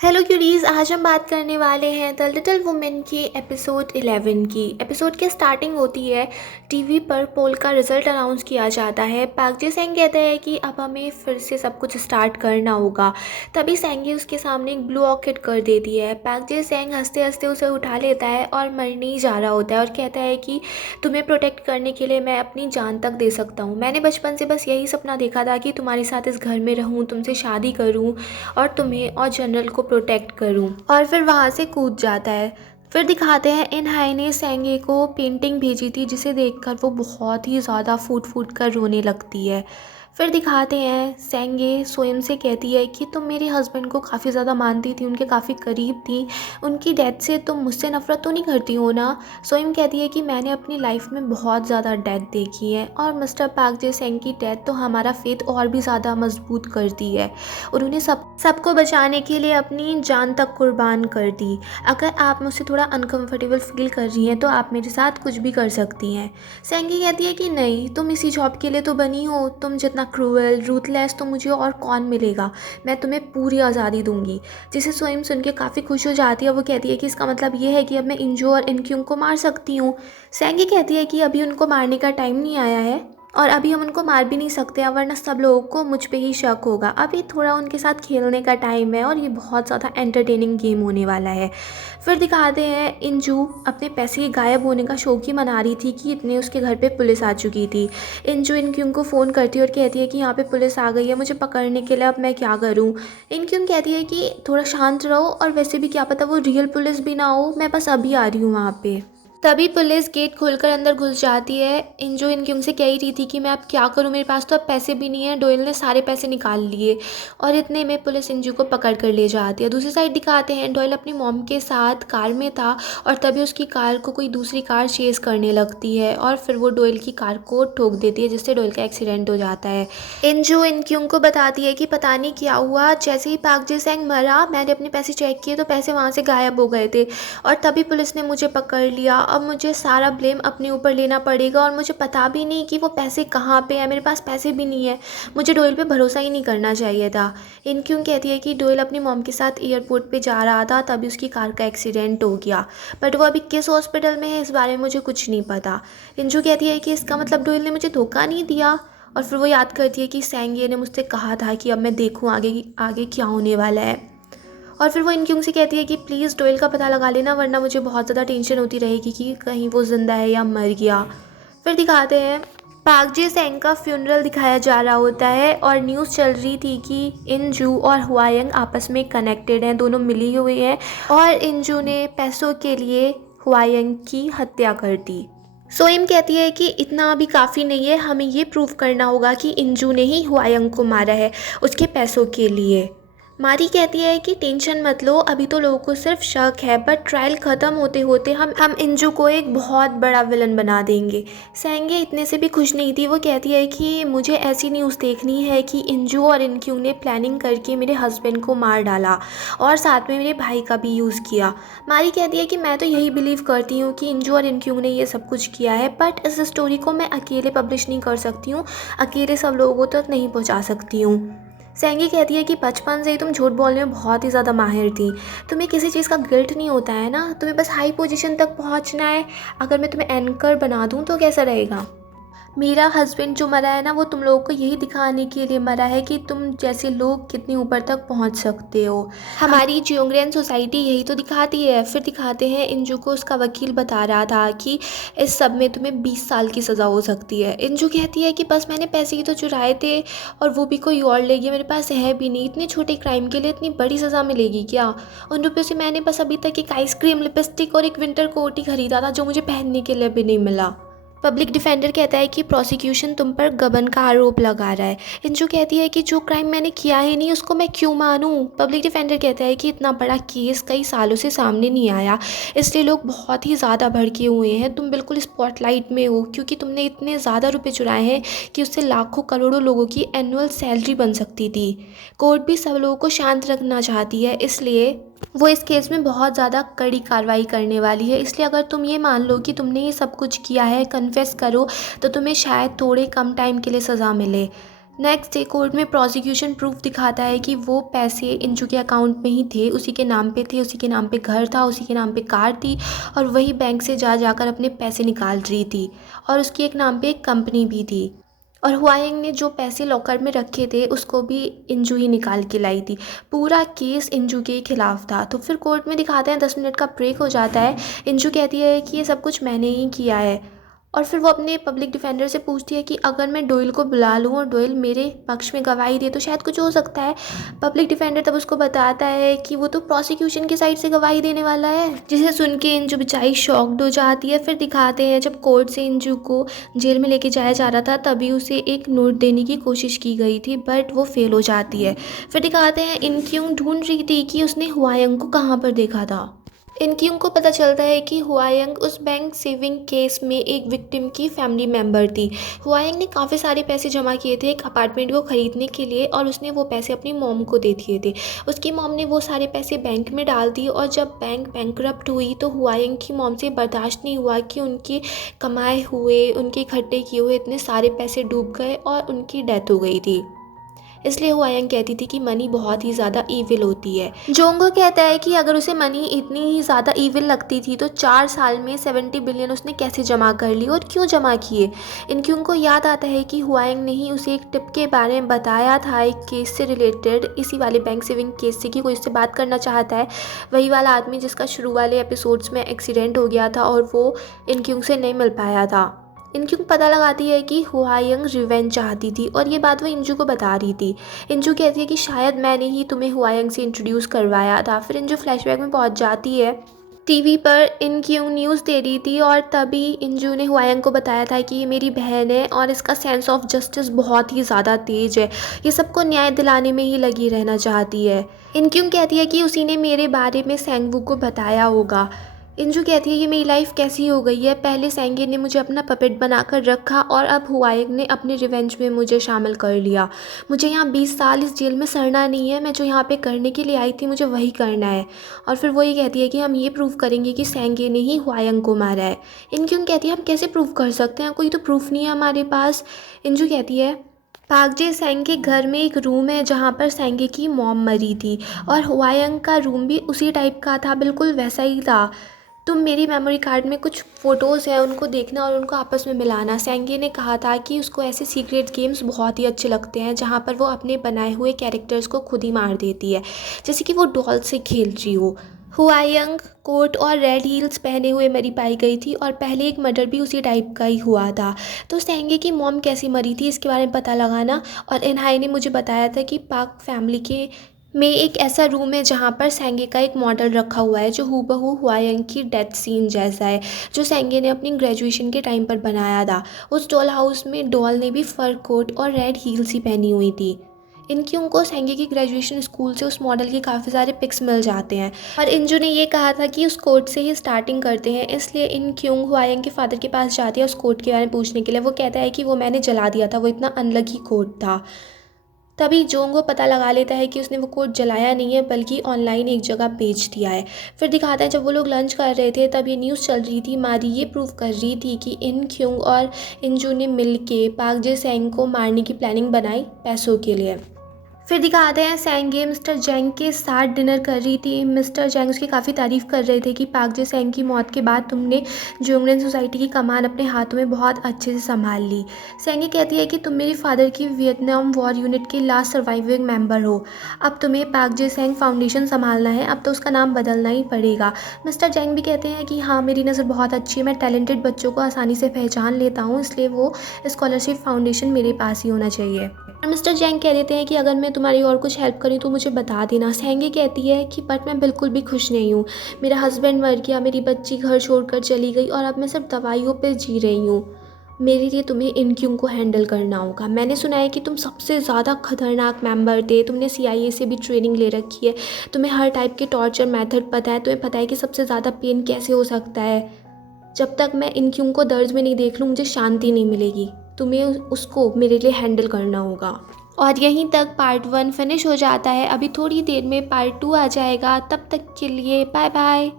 Hello curies, आज हम बात करने वाले हैं द लिटिल वुमेन की एपिसोड 11 की। एपिसोड की स्टार्टिंग होती है, टीवी पर पोल का रिजल्ट अनाउंस किया जाता है। पाक जी सेंग कहता है कि अब हमें फिर से सब कुछ स्टार्ट करना होगा। तभी सेंगी उसके सामने एक ब्लू ऑर्किड कर देती है। पाक जी सेंग हंसते हंसते उसे उठा लेता है और मरने ही जा रहा होता है और कहता है कि तुम्हें प्रोटेक्ट करने के लिए मैं अपनी जान तक दे सकता हूँ। मैंने बचपन से बस यही सपना देखा था कि तुम्हारे साथ इस घर में रहूँ, तुमसे शादी करूँ और तुम्हें और जनरल को प्रोटेक्ट करूं। और फिर वहाँ से कूद जाता है। फिर दिखाते हैं इन हाई ने सेंगे को पेंटिंग भेजी थी जिसे देखकर वो बहुत ही ज़्यादा फूट फूट कर रोने लगती है। फिर दिखाते हैं सेंगे स्वयं से कहती है कि तुम मेरे हस्बैंड को काफ़ी ज़्यादा मानती थी, उनके काफ़ी करीब थी, उनकी डेथ से तुम मुझसे नफ़रत तो नहीं करती हो ना। स्वयं कहती है कि मैंने अपनी लाइफ में बहुत ज़्यादा डेथ देखी है और मिस्टर पाक जे सेंग की डेथ तो हमारा फेथ और भी ज़्यादा मजबूत करती है। उन्होंने सबको बचाने के लिए अपनी जान तक कुर्बान कर दी। अगर आप मुझसे थोड़ा अनकंफर्टेबल फील कर रही हैं तो आप मेरे साथ कुछ भी कर सकती हैं। सेंगी कहती है कि नहीं, तुम इसी जॉब के लिए तो बनी हो, तुम जितना क्रूअल रूथलेस तो मुझे और कौन मिलेगा, मैं तुम्हें पूरी आज़ादी दूंगी। जिसे स्वयं सुन के काफ़ी खुश हो जाती है। वो कहती है कि इसका मतलब ये है कि अब मैं इंजो और इनक्यूंग को मार सकती हूँ। सेंगी कहती है कि अभी उनको मारने का टाइम नहीं आया है और अभी हम उनको मार भी नहीं सकते हैं, वरना सब लोगों को मुझ पे ही शक होगा। अभी थोड़ा उनके साथ खेलने का टाइम है और ये बहुत ज़्यादा एंटरटेनिंग गेम होने वाला है। फिर दिखाते हैं इंजू अपने पैसे के गायब होने का शौक ही मना रही थी कि इतने उसके घर पे पुलिस आ चुकी थी। इंजू इनक्यूंग को फ़ोन करती है और कहती है कि यहाँ पे पुलिस आ गई है मुझे पकड़ने के लिए, अब मैं क्या करूँ। इनक्यूंग कहती है कि थोड़ा शांत रहो और वैसे भी क्या पता वो रियल पुलिस भी ना हो, मैं बस अभी आ रही हूँ वहाँ पे। तभी पुलिस गेट खोलकर अंदर घुस जाती है। इंजो इनक्यूंग से कह ही रही थी कि मैं अब क्या करूं, मेरे पास तो अब पैसे भी नहीं है, डोयल ने सारे पैसे निकाल लिए। और इतने में पुलिस इंजू को पकड़ कर ले जाती है। दूसरी साइड दिखाते हैं डोयल अपनी मॉम के साथ कार में था और तभी उसकी कार को कोई दूसरी कार चेस करने लगती है और फिर वो डोयल की कार को ठोक देती है जिससे डोयल का एक्सीडेंट हो जाता है। इंजू इनक्यूंग को बताती है कि पता नहीं क्या हुआ, जैसे ही पाक जे सेंग मरा मैंने अपने पैसे चेक किए तो पैसे वहाँ से गायब हो गए थे और तभी पुलिस ने मुझे पकड़ लिया। अब मुझे सारा ब्लेम अपने ऊपर लेना पड़ेगा और मुझे पता भी नहीं कि वो पैसे कहाँ पे हैं, मेरे पास पैसे भी नहीं है। मुझे डोयल पे भरोसा ही नहीं करना चाहिए था। इनक्यूंग कहती है कि डोयल अपनी मॉम के साथ एयरपोर्ट पे जा रहा था तभी उसकी कार का एक्सीडेंट हो गया, बट वो अभी किस हॉस्पिटल में है इस बारे में मुझे कुछ नहीं पता। इंजू कहती है कि इसका मतलब डोयल ने मुझे धोखा नहीं दिया। और फिर वो याद करती है कि सेंगे ने मुझसे कहा था कि अब मैं देखूँ आगे आगे क्या होने वाला है। और फिर वो इनक्यूंग से कहती है कि प्लीज़ डोयल का पता लगा लेना, वरना मुझे बहुत ज़्यादा टेंशन होती रहेगी कि कहीं वो ज़िंदा है या मर गया। फिर दिखाते हैं पाक जे सेंग का फ्यूनरल दिखाया जा रहा होता है और न्यूज़ चल रही थी कि इंजू और हुआयंग आपस में कनेक्टेड हैं, दोनों मिली हुई हैं और इंजू ने पैसों के लिए हुआयंग की हत्या कर दी। सोइम कहती है कि इतना अभी काफ़ी नहीं है, हमें ये प्रूव करना होगा कि इंजू ने ही हुआयंग को मारा है उसके पैसों के लिए। मारी कहती है कि टेंशन मत लो, अभी तो लोगों को सिर्फ शक है, बट ट्रायल ख़त्म होते होते हम इंजू को एक बहुत बड़ा विलन बना देंगे। सेंगे इतने से भी खुश नहीं थी। वो कहती है कि मुझे ऐसी न्यूज़ देखनी है कि इंजू और इनक्यूंग ने प्लानिंग करके मेरे हस्बैंड को मार डाला और साथ में मेरे भाई का भी यूज़ किया। मारी कहती है कि मैं तो यही बिलीव करती हूँ कि इंजू और इनक्यूंग ने ये सब कुछ किया है, बट इस स्टोरी को मैं अकेले पब्लिश नहीं कर सकती हूँ, अकेले सब लोगों तक नहीं पहुँचा सकती हूँ। सेंगी कहती है कि बचपन से ही तुम झूठ बोलने में बहुत ही ज़्यादा माहिर थी, तुम्हें किसी चीज़ का गिल्ट नहीं होता है ना, तुम्हें बस हाई पोजीशन तक पहुंचना है। अगर मैं तुम्हें एंकर बना दूं तो कैसा रहेगा। मेरा हस्बैंड जो मरा है ना वो तुम लोगों को यही दिखाने के लिए मरा है कि तुम जैसे लोग कितने ऊपर तक पहुंच सकते हो। हमारी जियोंग्रियन सोसाइटी यही तो दिखाती है। फिर दिखाते हैं इंजू को उसका वकील बता रहा था कि इस सब में तुम्हें 20 साल की सज़ा हो सकती है। इंजू कहती है कि बस मैंने पैसे ही तो चुराए थे और वो भी कोई और ले गया, मेरे पास है भी नहीं, इतने छोटे क्राइम के लिए इतनी बड़ी सज़ा मिलेगी क्या। उन रुपये से मैंने बस अभी तक एक आइसक्रीम, लिपस्टिक और एक विंटर कोट ही खरीदा था जो मुझे पहनने के लिए भी नहीं मिला। पब्लिक डिफेंडर कहता है कि प्रोसिक्यूशन तुम पर गबन का आरोप लगा रहा है। इंजू कहती है कि जो क्राइम मैंने किया ही नहीं उसको मैं क्यों मानूं। पब्लिक डिफेंडर कहता है कि इतना बड़ा केस कई सालों से सामने नहीं आया, इसलिए लोग बहुत ही ज़्यादा भड़के हुए हैं, तुम बिल्कुल स्पॉटलाइट में हो क्योंकि तुमने इतने ज़्यादा रुपए चुराए हैं कि उससे लाखों करोड़ों लोगों की एनुअल सैलरी बन सकती थी। कोर्ट भी सब लोगों को शांत रखना चाहती है, इसलिए वो इस केस में बहुत ज़्यादा कड़ी कार्रवाई करने वाली है। इसलिए अगर तुम ये मान लो कि तुमने ये सब कुछ किया है, कन्फेस करो, तो तुम्हें शायद थोड़े कम टाइम के लिए सज़ा मिले। नेक्स्ट डे कोर्ट में प्रोसिक्यूशन प्रूफ दिखाता है कि वो पैसे इंजू के अकाउंट में ही थे, उसी के नाम पे थे, उसी के नाम पे घर था, उसी के नाम पे कार थी और वही बैंक से जाकर अपने पैसे निकाल रही थी और उसकी एक नाम पे एक कंपनी भी थी। और हुआयंग ने जो पैसे लॉकर में रखे थे उसको भी इंजू ही निकाल के लाई थी। पूरा केस इंजू के खिलाफ था। तो फिर कोर्ट में दिखाते हैं 10 मिनट का ब्रेक हो जाता है। इंजू कहती है कि ये सब कुछ मैंने ही किया है और फिर वो अपने पब्लिक डिफेंडर से पूछती है कि अगर मैं डोयल को बुला लूँ और डोयल मेरे पक्ष में गवाही दे तो शायद कुछ हो सकता है। पब्लिक डिफेंडर तब उसको बताता है कि वो तो प्रोसिक्यूशन की साइड से गवाही देने वाला है, जिसे सुन के इंजू बेचारी शॉक्ड हो जाती है। फिर दिखाते हैं जब कोर्ट से इंजू को जेल में लेके जाया जा रहा था तभी उसे एक नोट देने की कोशिश की गई थी बट वो फेल हो जाती है। फिर दिखाते हैं इनक्यूंग ढूंढ रही थी कि उसने हुआयंग को कहाँ पर देखा था। इनक्यूंग को पता चलता है कि हुआयंग उस बैंक सेविंग केस में एक विक्टिम की फैमिली मेंबर थी। हुआयंग ने काफ़ी सारे पैसे जमा किए थे एक अपार्टमेंट को ख़रीदने के लिए और उसने वो पैसे अपनी मॉम को दे दिए थे। उसकी मॉम ने वो सारे पैसे बैंक में डाल दिए और जब बैंक बैंकरप्ट हुई तो हुआयंग की मॉम से बर्दाश्त नहीं हुआ कि उनके कमाए हुए, उनके इकट्ठे किए हुए इतने सारे पैसे डूब गए और उनकी डेथ हो गई थी। इसलिए हुआयंग कहती थी कि मनी बहुत ही ज़्यादा ईविल होती है। जोंगो कहता है कि अगर उसे मनी इतनी ही ज़्यादा ईविल लगती थी तो 4 साल में 70 बिलियन उसने कैसे जमा कर ली और क्यों जमा किए। इनक्यूंग को याद आता है कि हुआयंग ने ही उसे एक टिप के बारे में बताया था एक केस से रिलेटेड, इसी वाले बैंक सेविंग केस से, कि कोई उससे बात करना चाहता है। वही वाला आदमी जिसका शुरू वाले एपिसोड्स में एक्सीडेंट हो गया था और वो इनक्यूंग से नहीं मिल पाया था। इनक्यूंग पता लगाती है कि हुआयंग रिवेंज चाहती थी और ये बात वो इंजू को बता रही थी। इंजू कहती है कि शायद मैंने ही तुम्हें हुआयंग से इंट्रोड्यूस करवाया था। फिर इंजू फ्लैशबैक में पहुंच जाती है। टीवी पर इनक्यूंग न्यूज़ दे रही थी और तभी इंजू ने हुआयंग को बताया था कि ये मेरी बहन है और इसका सेंस ऑफ जस्टिस बहुत ही ज़्यादा तेज है, ये सबको न्याय दिलाने में ही लगी रहना चाहती है। इनक्यूंग कहती है कि उसी ने मेरे बारे में सेंगवू को बताया होगा। इंजू कहती है ये मेरी लाइफ कैसी हो गई है, पहले सेंगे ने मुझे अपना पपेट बनाकर रखा और अब हुआयंग ने अपने रिवेंज में मुझे शामिल कर लिया। मुझे यहाँ 20 साल इस जेल में सड़ना नहीं है, मैं जो यहाँ पे करने के लिए आई थी मुझे वही करना है। और फिर वो ये कहती है कि हम ये प्रूव करेंगे कि सेंगे ने ही हुआयंग को मारा है। इनक्यूंग कहती है हम कैसे प्रूव कर सकते हैं, कोई तो प्रूफ नहीं है हमारे पास। इंजू कहती है पाक जे सेंग के घर में एक रूम है जहाँ पर सेंगे की मॉम मरी थी और हुआयंग का रूम भी उसी टाइप का था, बिल्कुल वैसा ही था। तुम मेरी मेमोरी कार्ड में कुछ फ़ोटोज़ हैं उनको देखना और उनको आपस में मिलाना। सेंगे ने कहा था कि उसको ऐसे सीक्रेट गेम्स बहुत ही अच्छे लगते हैं जहाँ पर वो अपने बनाए हुए कैरेक्टर्स को खुद ही मार देती है, जैसे कि वो डॉल से खेल रही हो। हुआयंग कोट और रेड हील्स पहने हुए मरी पाई गई थी और पहले एक मर्डर भी उसी टाइप का ही हुआ था। तो सेंगे की मॉम कैसे मरी थी इसके बारे में पता लगाना। और इनहाई ने मुझे बताया था कि पाक फैमिली के में एक ऐसा रूम है जहाँ पर सेंगे का एक मॉडल रखा हुआ है जो हूबहू हुआयंग की डेथ सीन जैसा है, जो सेंगे ने अपनी ग्रेजुएशन के टाइम पर बनाया था। उस डॉल हाउस में डॉल ने भी फर कोट और रेड हील्स ही पहनी हुई थी। इनक्यूंग को सेंगे की ग्रेजुएशन स्कूल से उस मॉडल के काफ़ी सारे पिक्स मिल जाते हैं और इंजू ने ये कहा था कि उस कोट से ही स्टार्टिंग करते हैं, इसलिए इनक्यूंग हुआयंग के फादर के पास जाती है उस कोट के बारे में पूछने के लिए। वो कहता है कि वो मैंने जला दिया था, वो इतना अनलकी कोट था। तभी जोंगो पता लगा लेता है कि उसने वो कोट जलाया नहीं है बल्कि ऑनलाइन एक जगह बेच दिया है। फिर दिखाता है जब वो लोग लंच कर रहे थे तब ये न्यूज़ चल रही थी, मारी ये प्रूव कर रही थी कि इनक्यूंग और इंजू ने मिल के पाक जे सेंग को मारने की प्लानिंग बनाई पैसों के लिए। फिर दिखाते हैं सेंगे मिस्टर जेंग के साथ डिनर कर रही थी। मिस्टर जेंग उसकी काफ़ी तारीफ़ कर रहे थे कि पाक जे सेंग की मौत के बाद तुमने जोंगरेन सोसाइटी की कमान अपने हाथों में बहुत अच्छे से संभाल ली। सेंगे कहती है कि तुम मेरे फादर की वियतनाम वॉर यूनिट के लास्ट सर्वाइविंग मेंबर हो, अब तुम्हें पाक जे सेंग फाउंडेशन संभालना है, अब तो उसका नाम बदलना ही पड़ेगा। मिस्टर जेंग भी कहते हैं कि हाँ मेरी नज़र बहुत अच्छी है, मैं टैलेंटेड बच्चों को आसानी से पहचान लेता हूँ, इसलिए वो स्कॉलरशिप फाउंडेशन मेरे पास ही होना चाहिए। और मिस्टर जेंग कह देते हैं कि अगर मैं तुम्हारी और कुछ हेल्प करूँ तो मुझे बता देना। सेंगे कहती है कि बट मैं बिल्कुल भी खुश नहीं हूँ, मेरा हस्बैंड मर गया, मेरी बच्ची घर छोड़कर चली गई और अब मैं सिर्फ दवाइयों पर जी रही हूँ। मेरे लिए तुम्हें इनक्यूंग को हैंडल करना होगा। मैंने सुना है कि तुम सबसे ज़्यादा खतरनाक मेंबर थे, तुमने CIA से भी ट्रेनिंग ले रखी है, तुम्हें हर टाइप के टॉर्चर मेथड पता है, तुम्हें पता है कि सबसे ज़्यादा पेन कैसे हो सकता है। जब तक मैं इनक्यूंग को दर्द में नहीं देख लूँ मुझे शांति नहीं मिलेगी, तुम्हें उसको मेरे लिए हैंडल करना होगा। और यहीं तक पार्ट 1 फिनिश हो जाता है। अभी थोड़ी देर में पार्ट 2 आ जाएगा, तब तक के लिए बाय बाय।